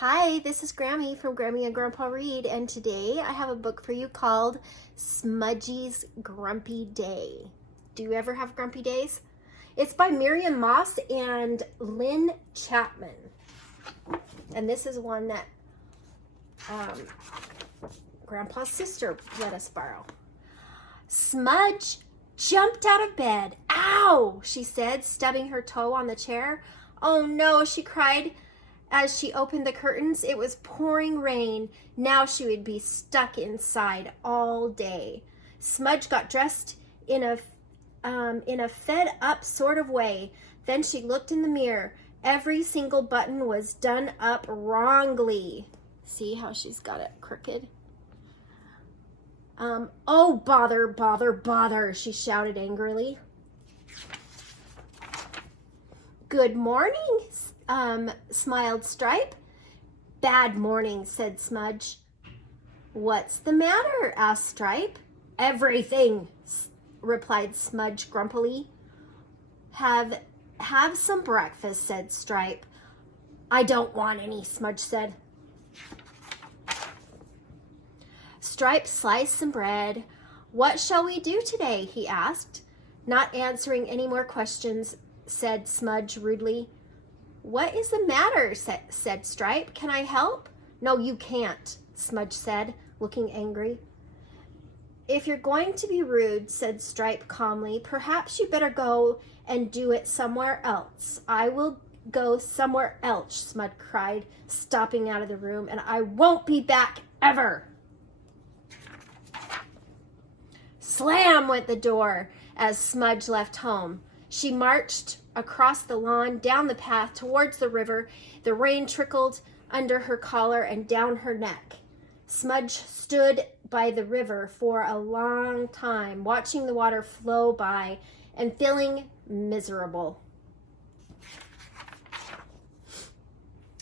Hi, this is Grammy from Grammy and Grandpa Read, and today I have a book for you called Smudgy's Grumpy Day. Do you ever have grumpy days? It's by Miriam Moss and Lynne Chapman. And this is one that Grandpa's sister let us borrow. Smudge jumped out of bed. Ow, she said, stubbing her toe on the chair. Oh no, she cried. As she opened the curtains, it was pouring rain. Now she would be stuck inside all day. Smudge got dressed in a fed-up sort of way. Then she looked in the mirror. Every single button was done up wrongly. See how she's got it crooked? Oh, bother, bother, bother, she shouted angrily. Good morning, smiled Stripe. Bad morning, said Smudge. What's the matter? Asked Stripe. Everything, replied Smudge grumpily. Have some breakfast, said Stripe. I don't want any, Smudge said. Stripe sliced some bread. What shall we do today? He asked. Not answering any more questions, said Smudge rudely. What is the matter? said Stripe. Can I help? No, you can't, Smudge said, looking angry. If you're going to be rude, said Stripe calmly, perhaps you better go and do it somewhere else. I will go somewhere else, Smudge cried, stopping out of the room, and I won't be back ever. Slam went the door as Smudge left home. She marched across the lawn, down the path, towards the river. The rain trickled under her collar and down her neck. Smudge stood by the river for a long time, watching the water flow by and feeling miserable.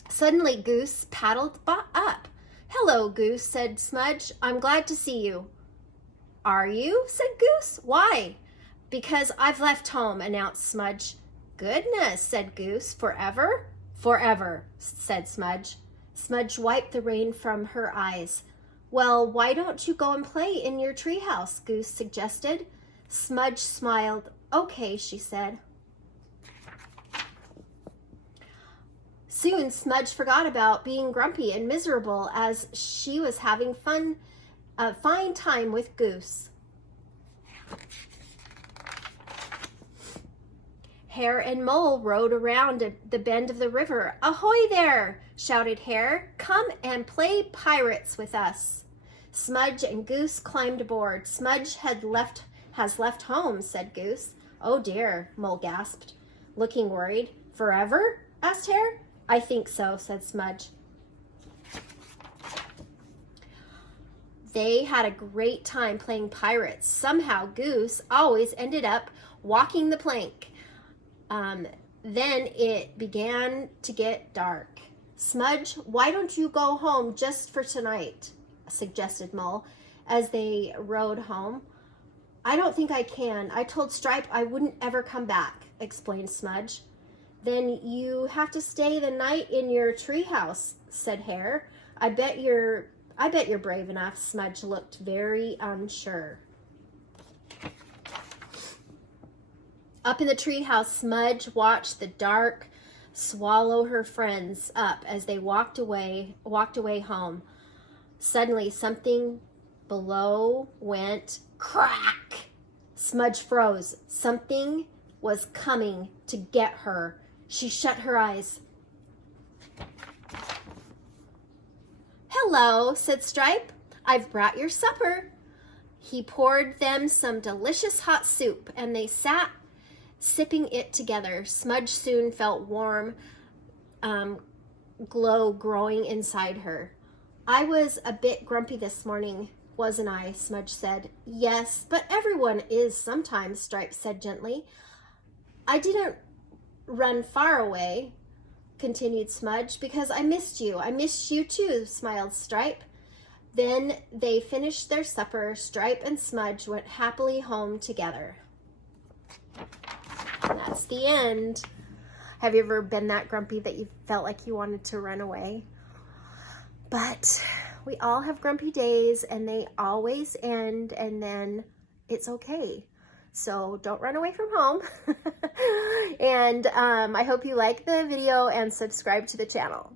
Suddenly, Goose paddled up. Hello, Goose, said Smudge. I'm glad to see you. Are you? Said Goose. Why? Because I've left home, announced Smudge. Goodness, said Goose. Forever? Forever, said Smudge. Smudge wiped the rain from her eyes. Well, why don't you go and play in your treehouse? Goose suggested. Smudge smiled. Okay, she said. Soon Smudge forgot about being grumpy and miserable as she was having a fine time with Goose. Hare and Mole rode around the bend of the river. Ahoy there, shouted Hare. Come and play pirates with us. Smudge and Goose climbed aboard. Smudge has left home, said Goose. Oh dear, Mole gasped, looking worried. Forever? Asked Hare. I think so, said Smudge. They had a great time playing pirates. Somehow Goose always ended up walking the plank. Then it began to get dark. Smudge, why don't you go home just for tonight? Suggested Mole as they rode home. I don't think I can. I told Stripe I wouldn't ever come back, explained Smudge. Then you have to stay the night in your treehouse, said Hare. I bet you're brave enough. Smudge looked very unsure. Up in the treehouse, Smudge watched the dark swallow her friends up as they walked away home. Suddenly, something below went crack. Smudge froze. Something was coming to get her. She shut her eyes. Hello, said Stripe. I've brought your supper. He poured them some delicious hot soup, and they sat sipping it together. Smudge soon felt warm glow growing inside her. I was a bit grumpy this morning, wasn't I? Smudge said. Yes, but everyone is sometimes, Stripe said gently. I didn't run far away, continued Smudge, because I missed you. I missed you too, smiled Stripe. Then they finished their supper. Stripe and Smudge went happily home together. And that's the end. Have you ever been that grumpy that you felt like you wanted to run away? But we all have grumpy days, and they always end, and then it's okay. So don't run away from home. And I hope you like the video and subscribe to the channel.